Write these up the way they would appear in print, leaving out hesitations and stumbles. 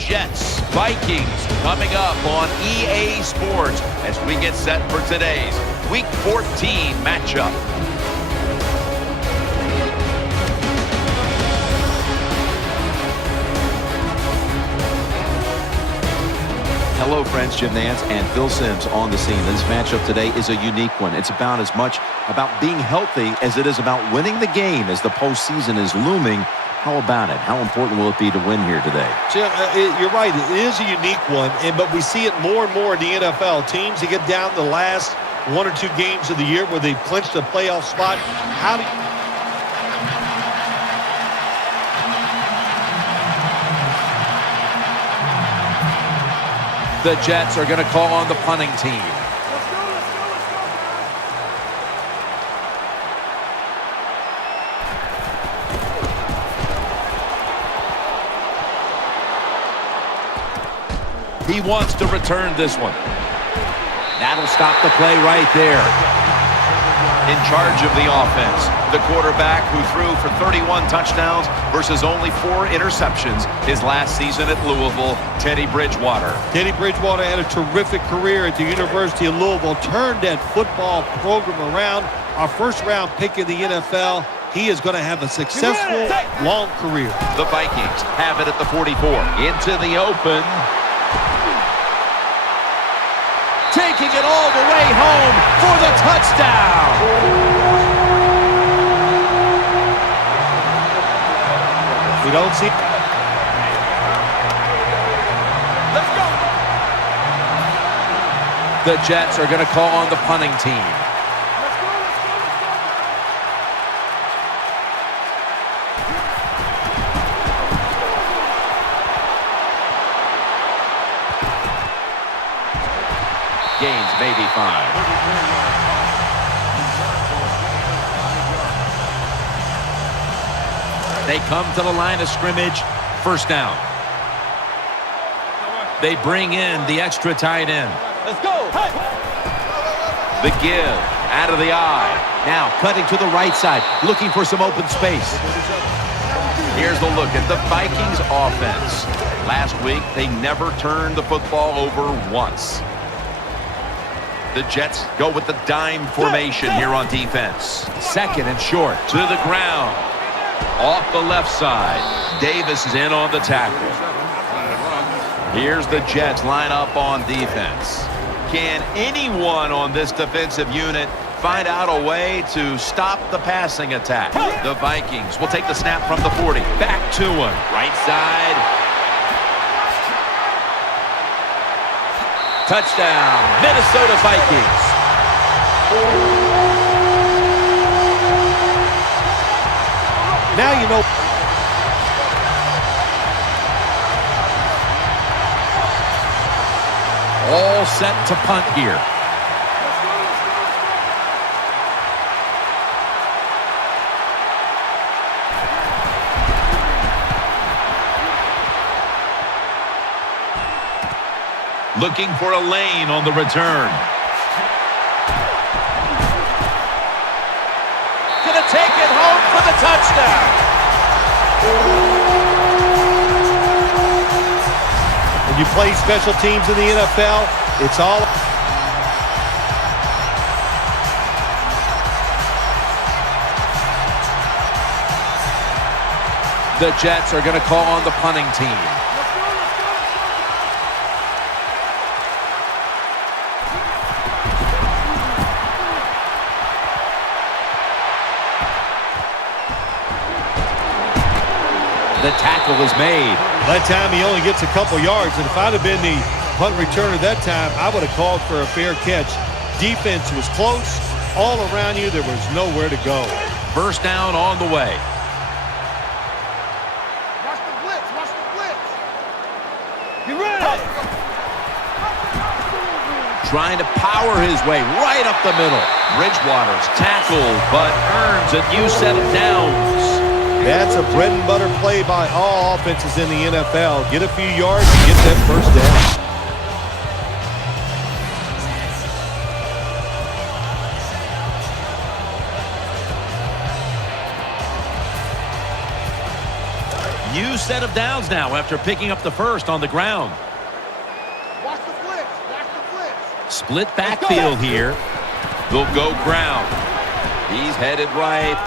Jets Vikings coming up on EA Sports as we get set for today's Week 14 matchup. Hello, friends. Jim Nance and Phil Simms on the scene. This matchup today is a unique one. It's about as much about being healthy as it is about winning the game as the postseason is looming. How about it? How important will it be to win here today? Jim, you're right. It is a unique one, but we see it more and more in the NFL. Teams that get down to the last 1 or 2 games of the year where they've clinched a playoff spot. How do you... The Jets are going to call on the punting team. He wants to return this one. That'll stop the play right there. In charge of the offense, the quarterback who threw for 31 touchdowns versus only 4 interceptions his last season at Louisville, Teddy Bridgewater. Teddy Bridgewater had a terrific career at the University of Louisville, turned that football program around. Our first-round pick in the NFL. He is going to have a successful, long career. The Vikings have it at the 44. Into the open. Taking it all the way home for the touchdown. We don't see... Let's go. The Jets are going to call on the punting team. Gains maybe 5. They come to the line of scrimmage. First down. They bring in the extra tight end. Let's go. Hey. The give out of the eye. Now cutting to the right side, looking for some open space. Here's the look at the Vikings offense. Last week, they never turned the football over once. The Jets go with the dime formation here on defense. Second and short to the ground. Off the left side. Davis is in on the tackle. Here's the Jets line up on defense. Can anyone on this defensive unit find out a way to stop the passing attack? The Vikings will take the snap from the 40. Back to him. Right side. Touchdown, Minnesota Vikings. Now you know. All set to punt here. Looking for a lane on the return. Gonna take it home for the touchdown. When you play special teams in the NFL, it's all... The Jets are going to call on the punting team. The tackle is made. That time he only gets a couple yards, and if I'd have been the punt returner that time, I would have called for a fair catch. Defense was close. All around you, there was nowhere to go. First down on the way. Watch the blitz. Watch the blitz. You ready? Trying to power his way right up the middle. Bridgewater's tackled, but earns a new set of downs. That's a bread and butter play by all offenses in the NFL. Get a few yards and get that first down. set of downs now after picking up the first on the ground. Watch the blitz. Watch the blitz. Split backfield here. They'll go ground. He's headed right.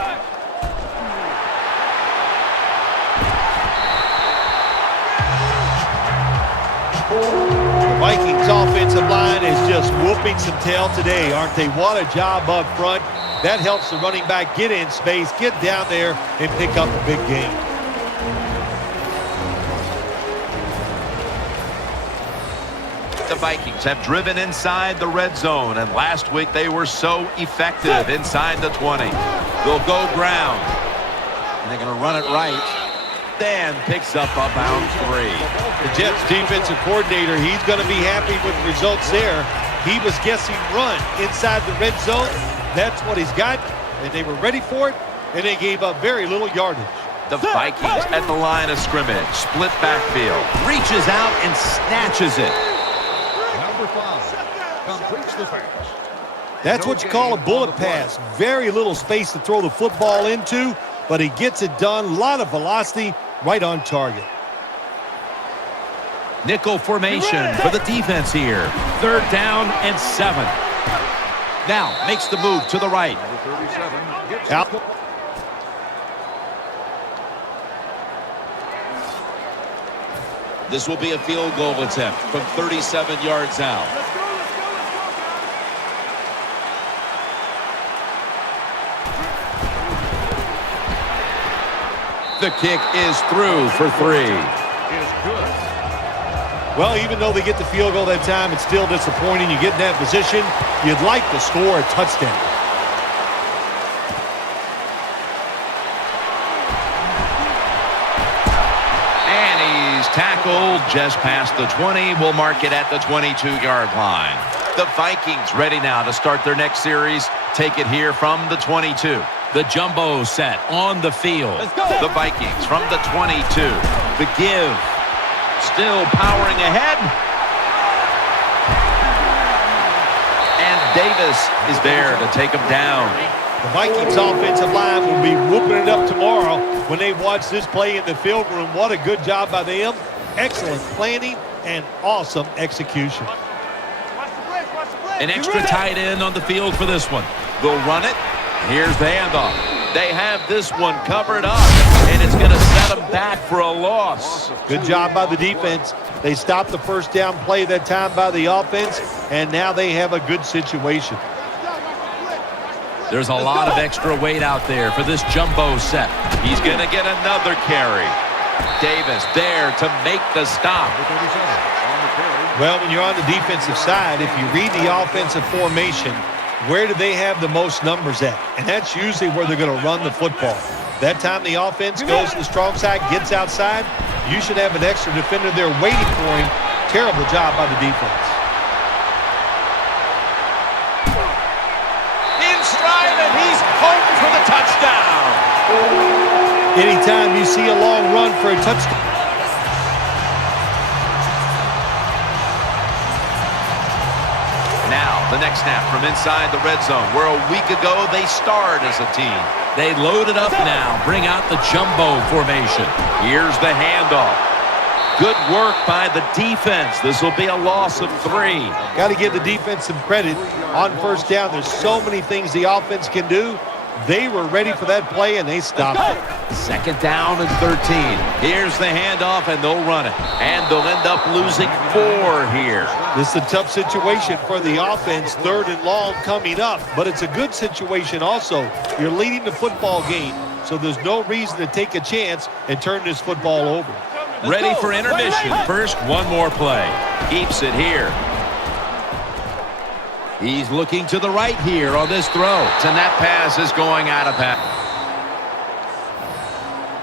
The Vikings offensive line is just whooping some tail today, aren't they? What a job up front. That helps the running back get in space, get down there, and pick up a big gain. The Vikings have driven inside the red zone, and last week they were so effective inside the 20. They'll go ground. And they're going to run it right. Dan picks up about 3. The Jets defensive coordinator, he's going to be happy with the results there. He was guessing run inside the red zone. That's what he's got, and they were ready for it, and they gave up very little yardage. The Vikings at the line of scrimmage. Split backfield. Reaches out and snatches it. Number 5 completes the pass. That's what you call a bullet pass. Very little space to throw the football into, but he gets it done. A lot of velocity, right on target. Nickel formation for the defense here. 3rd down and 7. Now makes the move to the right. Number 37 gets Out. This will be a field goal attempt from 37 yards out. The kick is through for 3. is good. Well, even though they get the field goal that time, it's still disappointing. You get in that position, you'd like to score a touchdown. And he's tackled just past the 20. We'll mark it at the 22-yard line. The Vikings ready now to start their next series. Take it here from the 22. The jumbo set on the field. The Vikings from the 22. The give. Still powering ahead. And Davis is there to take him down. The Vikings offensive line will be whooping it up tomorrow when they watch this play in the film room. What a good job by them. Excellent planning and awesome execution. Watch the blitz. Watch the blitz. An extra tight end on the field for this one. They'll run it. Here's the handoff. They have this one covered up, and it's going to set them back for a loss. Good job by the defense. They stopped the first down play that time by the offense, and now they have a good situation. There's a lot of extra weight out there for this jumbo set. He's going to get another carry. Davis there to make the stop. Number 37 on the carry. Well, when you're on the defensive side, if you read the offensive formation, where do they have the most numbers at? And that's usually where they're going to run the football. That time the offense goes to the strong side, gets outside, you should have an extra defender there waiting for him. Terrible job by the defense. In stride, and he's home for the touchdown. Anytime you see a long run for a touchdown, Now, the next snap from inside the red zone, where a week ago they starred as a team. They load it up now. Bring out the jumbo formation. Here's the handoff. Good work by the defense. This will be a loss of 3. got to give the defense some credit on first down. There's so many things the offense can do. They were ready for that play, and they stopped it. 2nd down and 13. Here's the handoff, and they'll run it. And they'll end up losing 4 here. This is a tough situation for the offense, 3rd and long coming up, but it's a good situation also. You're leading the football game, so there's no reason to take a chance and turn this football over. Ready for intermission. First, one more play. Keeps it here. He's looking to the right here on this throw. And that pass is going out of bounds.